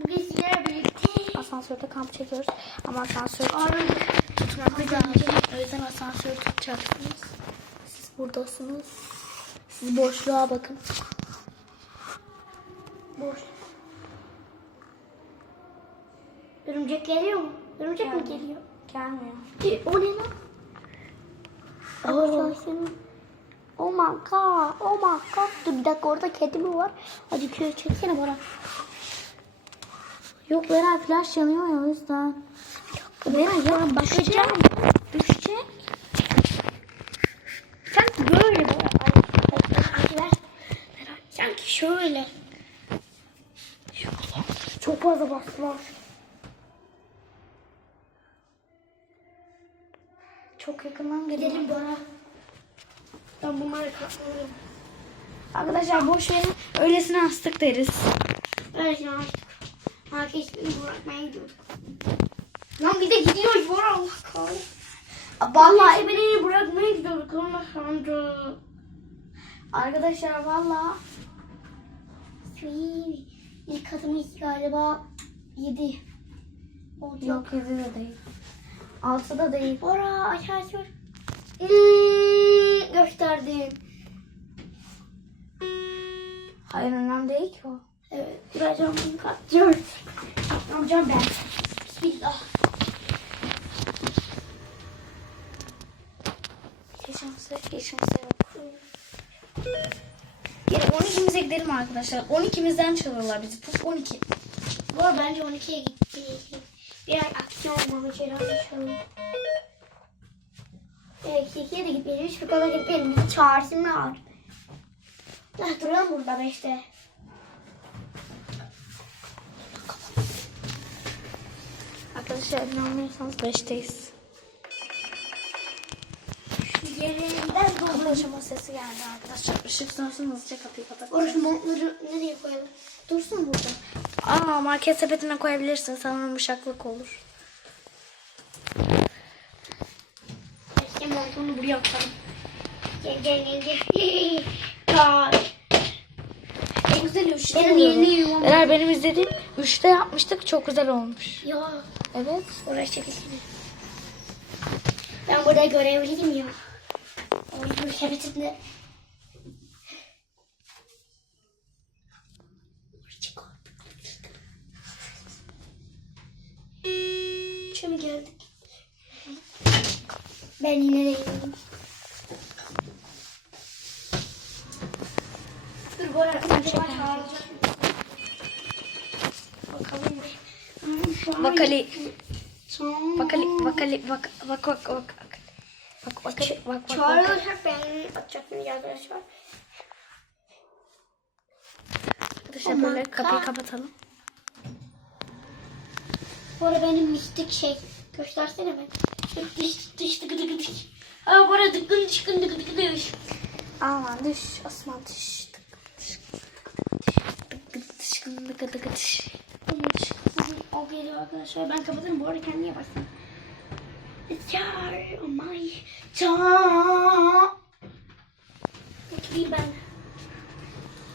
Bugün sizlerle birlikte Asansörde kamp çekiyoruz. Ama asansör tutmak lazım. O yüzden asansör tutacaksınız. Siz buradasınız. Siz boşluğa bakın. boş. Örümcek geliyor mu? Örümcek mi Gelmiyor. geliyor? Gelmiyor. E, o ne lan? Oo. senin. Oh my god. Oh my god. Dur bir dakika orada kedi mi var? Hadi köye çeksene Bora. Yok Beray flash yanıyor ya o yüzden. Beray ya bakacağım. Düşecek. Sanki böyle ay, ver. Beray, Sanki şöyle. Çok fazla bastılar. Çok yakından geliyor. Gidelim Bora. Ben bunları katlanırım. Arkadaşlar boş verin. Öylesine astık deriz. Evet ya Marketini bırakmaya gidiyorduk. Lan bir de gidiyoruz Bora Allah kahretsin. Vallahi beni bırakmaya gidiyorduk Allah sandı. Arkadaşlar valla İlk adımız galiba 7. Olacak. yok 7 de değil. 6 da değil. Bora asansör. Hmm, gösterdim. Hayır önemli değil ki o. Evet. Duracağım bunu katlıyoruz. Katlanacağım ben. Bismillah. Yaşamsa, yaşamsa yok. Yine 12'mize gidelim arkadaşlar. 12'mizden çalıyorlar bizi. Puf 12. Bu arada bence 12'ye gitti. Biraz aksiyon olmalı şu an. Evet 2'ye de gitmeyelim. Hiç kadar gitmeyelim. Bizi çağırsınlar. Ya duralım burada 5'te. Arkadaşlar inanmıyorsanız 5'teyiz. Yerinden. Kapı sesi geldi arkadaşlar. Işık sönsün hızlıca kapıyı kapat. Orası montları nereye koyalım? Dursun burada. Aa market sepetine koyabilirsin. Sana yumuşaklık olur. Keşke montunu buraya koyalım. Gel gel gel gel. Ya. En güzel 3'te Benim yeni yuvam. Eğer benim izlediğim 3'te yapmıştık. Çok güzel olmuş. Ya. Evet. Çekilsin. Ben burada görevliyim ya. O yüzden sepetinde. Şimdi geldik. Ben yine de gidiyorum. Dur bu arada önce ben çağıracağım. Bakalım. Hmm, Bakali. Bakali. Bakali. Bak bak bak bak. Bak bak bak bak bak. Çağrılacak ben atacaktım arkadaşlar. Arkadaşlar böyle kapıyı kapatalım. Bu arada benim mistik şey. Göstersene ben. Dış dış tıkı tıkı dış. Aa bu arada dıkın dıkın dıkı tıkı dış. Aman düş. Osman düş. Tık tık tık tık tık tık düş. O geliyor arkadaşlar. Ben kapatırım. Bu arada kendi yaparsın. Çağır. Oh my. Çağır. Bekleyeyim ben.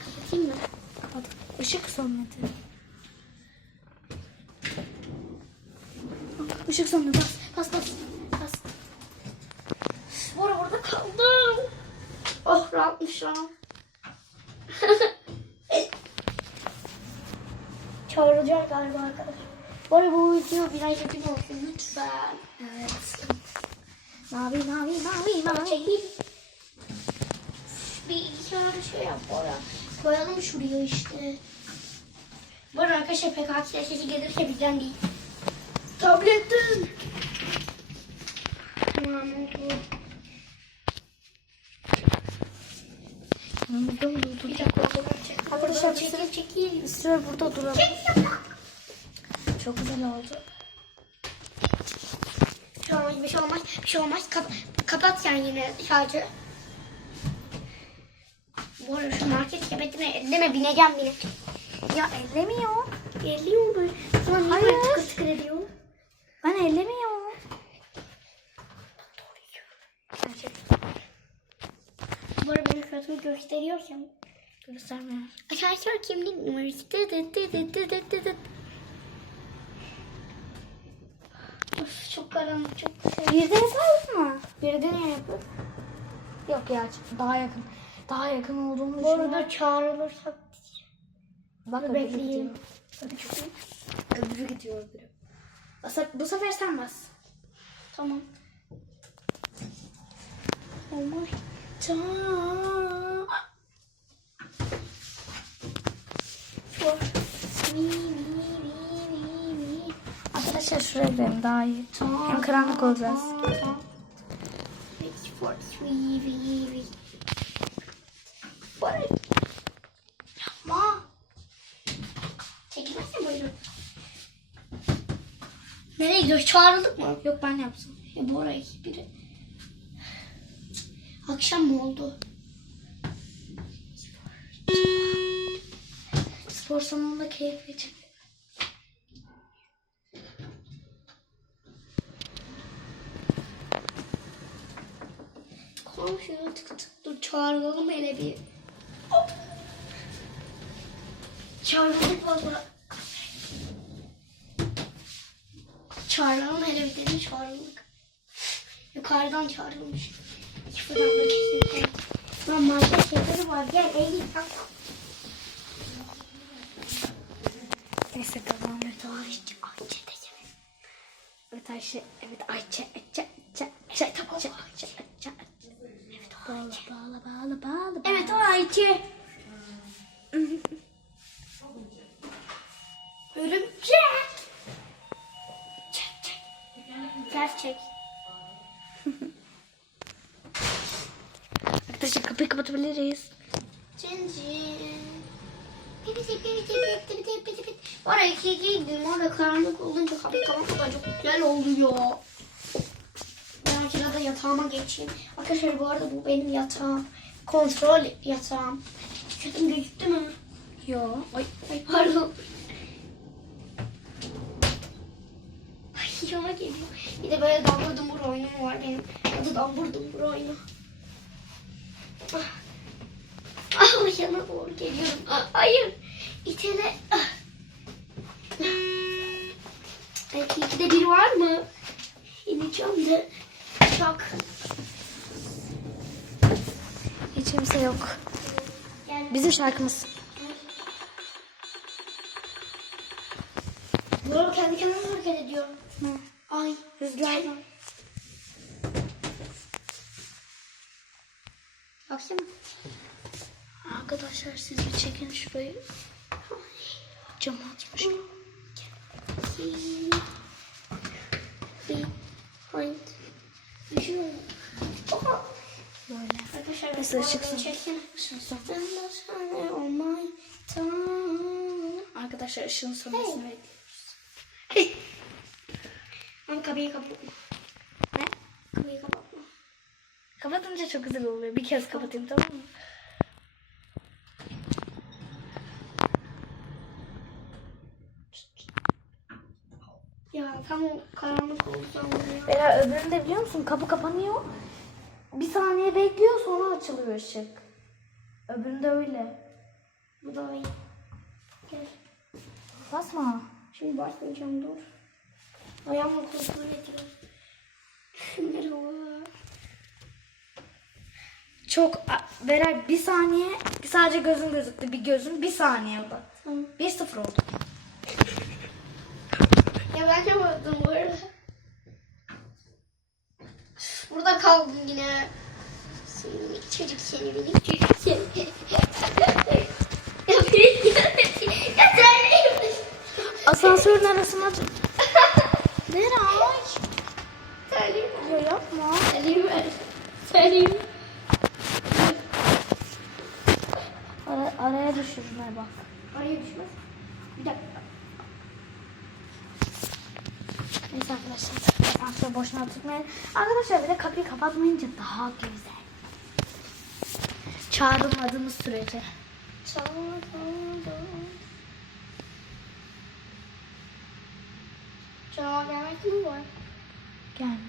Kapatayım mı? Kapat. Işık sönmedi. Işık sönmedi. Bas. Bas bas. Bas. Bu arada kaldım. Oh rahatmış şu an. Çağıracak galiba arkadaşlar. Bu arada bu video biraz kötü olsun lütfen. Evet. Mavi mavi mavi mavi. çekeyim. Bir iki tane şey yap Bora. Koyalım şuraya işte. Bu arada arkadaşlar PKK sesi gelirse bizden değil. Tabletten. Tamam oldu. Yanımızda mı durdu? Bir dakika o zaman çek. Arkadaşlar çekil çekil. Bir süre burada duralım. Çek yapma. Çok güzel oldu. Bir şey olmaz, bir şey olmaz, bir şey olmaz. Kap kapat sen yine şarjı. Bu arada şu market sepetine elleme bineceğim bile. Ya ellemiyor. Elliyor böyle. Sonra niye böyle tıkır tıkır ediyor? Ben ellemiyor. Bu arada benim suratımı gösteriyorsam. Göstermiyorum. Asansör kimlik numarası. Dı dı dı dı dı dı dı. Of çok karanlık çok güzel. Birden yapalım mı? Birden yapalım. Yok ya daha yakın. Daha yakın olduğumu Bu arada çağrılırsak Bak öbürü Öbürü gidiyor öbürü. Bu sefer sen bas. Tamam. Oh my god. Arkadaşlar şuraya gidelim daha iyi. Hem karanlık olacağız. Yapma. Çekilmezse buyurun. Nereye gidiyoruz? Çağrıldık mı? Yok ben yaptım. Ya bu araya biri. Akşam mı oldu? Spor salonunda keyif için. Komşuya tık tık dur çağıralım hele bir. Hop. Çağıralım valla. Çağıralım hele bir dedim çağırıldık. Yukarıdan çağrılmış. Şuradan da kesin. Lan market şeyleri var gel Eylül bak. Neyse devam et. Ayça Ayça desene. Evet Ayşe. Evet Ayça. Ayça. Ayça. Ayça. Ayça. Ayça. Ayça. Evet bağla bağla bağla bağla. Evet o Ayça. Örümcek. Çek çek. Ters çek. Arkadaşlar kapıyı kapatabiliriz. Cin cin. Oraya iki giydim. Orada karanlık olunca kapıyı kapatmadan çok güzel oluyor. Ben kirada yatağıma geçeyim. Arkadaşlar bu arada bu benim yatağım. Kontrol yatağım. Kötüm gözüktü mü? Yo. Ay. Ay pardon. Ay yana geliyor. Bir de böyle dambur dumbur oyunum var benim. Adı dambur dumbur oyunu. Ah. Ah yana doğru geliyorum. Hayır. İtele. Ah. Belki ikide bir var mı? İneceğim de. Çok. Hiç kimse yok. Bizim şarkımız. Doğru kendi kendime hareket ediyorum. Hı. Ay. Hızlı. Baksana. Arkadaşlar siz bir çekin şurayı. Cam açmış. Behind. Böyle. Arkadaşlar Nasıl my tongue. Arkadaşlar ışığın sönmesini bekliyoruz. Ama kapıyı kapatma. Ne? Kapıyı kapatma. Kapatınca çok güzel oluyor. Bir kez kapatayım tamam mı? Ya tam o karanlık sanırım. Veya öbüründe biliyor musun? Kapı kapanıyor. Bir saniye bekliyor sonra açılıyor ışık. Öbüründe öyle. Bu da iyi. Gel. Basma. Şimdi başlayacağım dur. Ayağımla kontrol ediyorum. Merhaba. Çok Beray bir saniye sadece gözün gözüktü. Bir gözün bir saniye o da. Tamam. 1-0 oldu. Ben yapamadım bu arada. Burada kaldım yine. Seni minik çocuk seni minik çocuk seni. Asansörün arasına... Beray. Söyleyeyim mi? Ya yapma. Söyleyeyim mi? Ara, araya düşürme bak. Araya düşmez. Bir dakika. Neyse arkadaşlar. Asansör boşuna tutmayın. Arkadaşlar bir de kapıyı kapatmayınca daha güzel. Çağrılmadığımız sürece. Cevap vermek mi var? Gelmez.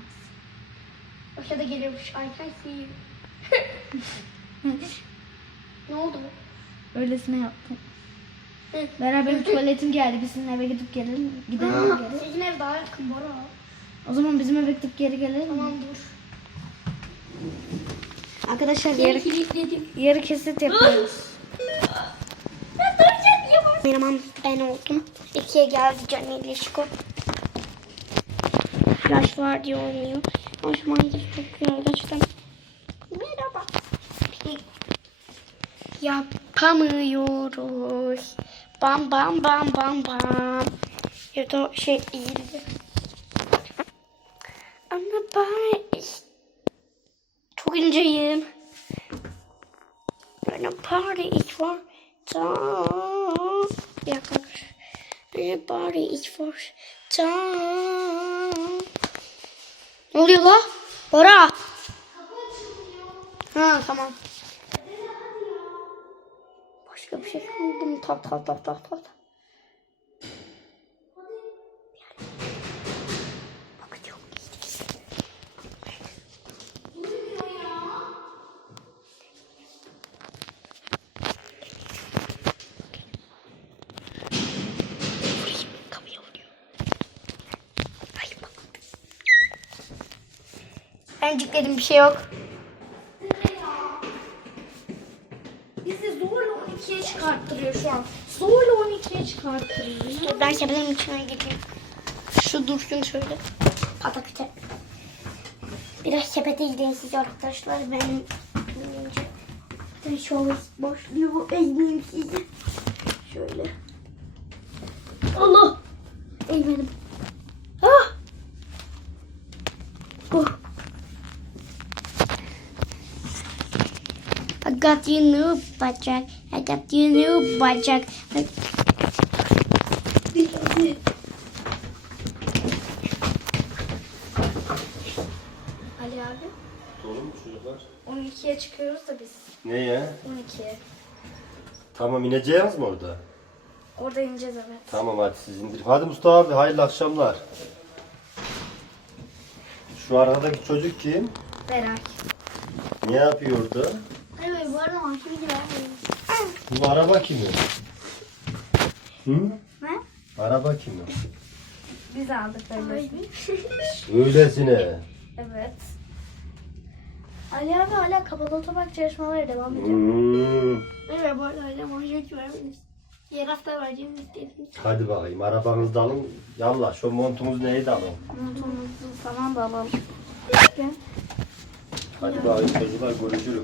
Aşağıda geliyormuş. I can see you. ne oldu? Öylesine yaptım. Beraber tuvaletim geldi. Biz seninle eve gidip gelelim. Gidelim geri. Sizin ev daha yakın Bora. O zaman bizim eve gidip geri gelelim. Tamam dur. Arkadaşlar Geri yarı, yarı kesit yapıyoruz. Merhaba ben oldum. İkiye geldi Can İlişko. Flash var diye oynuyor. Hoşuma gidiyor çok güzel gerçekten. Merhaba. Yapamıyoruz. Bam bam bam bam bam. Ya da şey iyiydi. Ama ben çok inceyim. Bana party is for time. Bir dakika. Bana party is for time. Ne oluyor la? Bora. Ha tamam. Başka bir şey aldım. Tap tap tap tap tap. Encikledim bir şey yok. Çıkarttırıyor şu an. Zorla 12'ye çıkarttırıyor. Dur ben sepetin içine gireyim. Şu dursun şöyle. Pataküte. Biraz sepete gideyim size arkadaşlar. Benim önce bir şov başlıyor. Ezmeyeyim sizi. Şöyle. Allah. Ezmedim. Ah. Oh. I got you new bacak. I got you new bacak. Ali abi Doğru mu çocuklar? 12'ye çıkıyoruz da biz. Ne ya? 12'ye. Tamam ineceğiz mi orada? Orada ineceğiz evet. Tamam hadi siz indirin. Hadi Mustafa abi hayırlı akşamlar. Şu arkadaki çocuk kim? Berak. Ne yapıyordu? Evet bu arada mahkeme vermeyin. Bu araba kimin? Hı? Ne? Araba kimin? Biz aldık öyle. Öylesine. Evet. Ali abi hala kapalı otopark yarışmaları devam ediyor. Hmm. Evet bu arada hala mahkeme vermeyin. Yer hafta. Hadi bakayım arabanızı da alın. Yallah şu montumuz neydi alın. Montumuzu falan da alalım. Hadi bakayım çocuklar görüşürüz.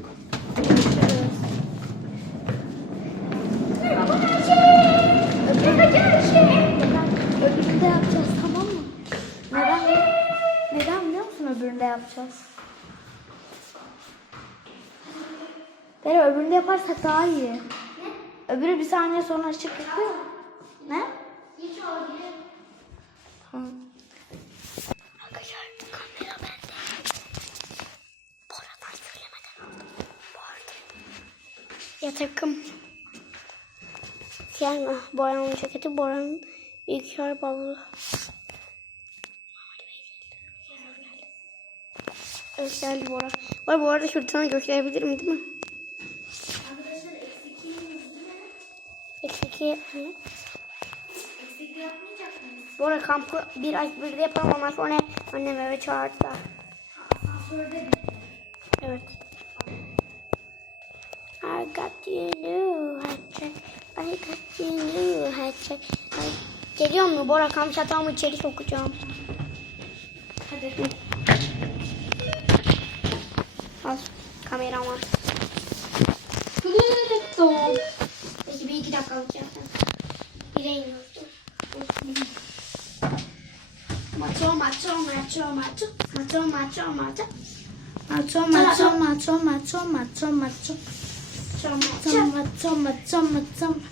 yapacağız. Beni öbüründe yaparsak daha iyi. Ne? Öbürü bir saniye sonra açık yapıyor. Ne? Hiç olabilir. Tamam. Ya takım. Siyah boyanın ceketi Bora'nın büyük yer bavulu. Evet geldi Bora. Var bu arada şurada sana gösterebilirim değil mi? Arkadaşlar eksik Eksik ne? Bora kampı bir ay birde yapalım ondan sonra annem eve çağırdılar. Evet. I got you new hatchet. I got you new hatchet. Geliyor mu Bora kamp çatağımı içeri sokacağım. 카메라와. 그랬어 이제 미기 닦아오지 이래요 맞춰 맞춰 맞춰 맞춰. 맞춰 맞춰 맞춰. 맞춰 맞춰 맞춰 맞춰 맞춰. 맞춰 맞춰 맞춰. 맞춰 맞춰 맞춰.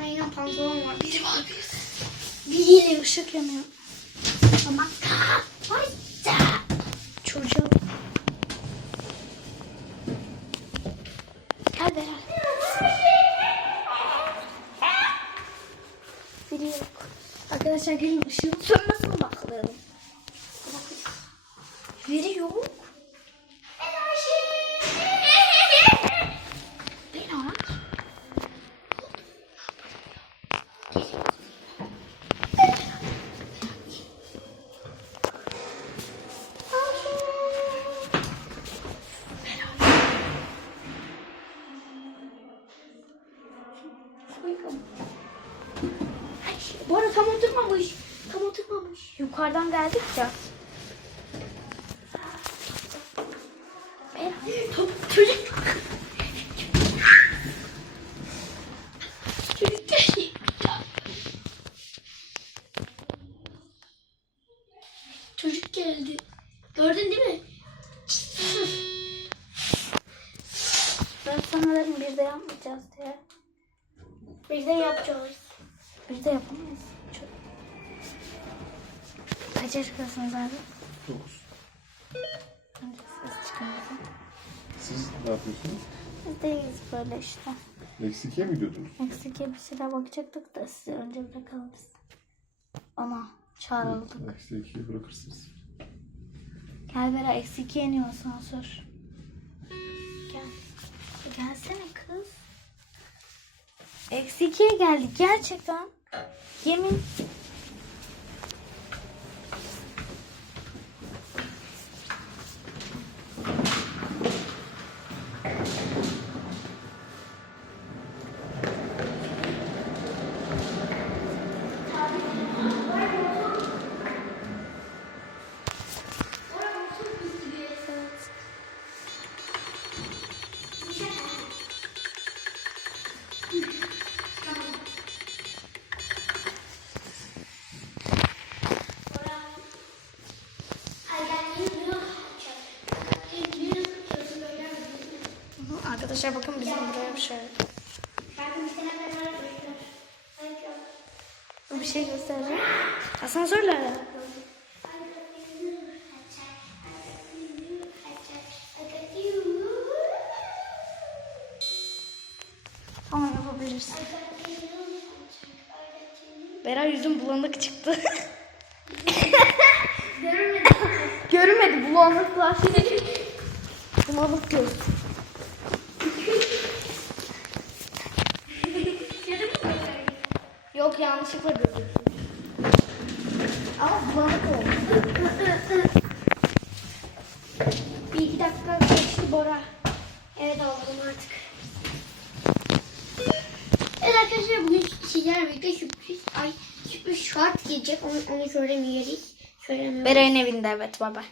Aynen pantolon var. Biri var. Bir yine ışık yanıyor. Ama Hayda. Çocuğa. Gel Berat. Biri yok. Arkadaşlar gelin ışığın Yukarıdan geldik ya. Top, çocuk. Çocuk geldi. Gördün değil mi? Ben sana dedim bir de yapmayacağız diye. Biz de yapacağız. Bir de yapamayız. Kaç yaşındasınız abi? 9. Önce siz çıkın. Siz ne yapıyorsunuz? Biz deyiz böyle işte. Meksiki'ye mi gidiyordunuz? Meksika'ya bir şeyler bakacaktık da sizi önce bırakalım biz. Ona çağrıldık. Meksiki'yi bırakırsınız. Gel Bera eksi iki iniyor asansör. Gel. Gelsene kız. Eksi ikiye geldik gerçekten. Yemin. Arkadaşlar bakın bizim buraya bir şey. Bir şey göstereceğim. Asansörle alakalı. Tamam yapabilirsin. Bera yüzüm bulanık çıktı. Görmedi bulanıklar. bulanık göz. Yok yanlışlıkla gördüm. Ama bulanık oldu. Bir iki dakika geçti Bora. Evet aldım artık. Evet arkadaşlar bugün sizlerle birlikte sürpriz, ay sürpriz şart gelecek. Onu, onu söylemeyiz. Söylemiyoruz. Beray'ın evinde evet baba.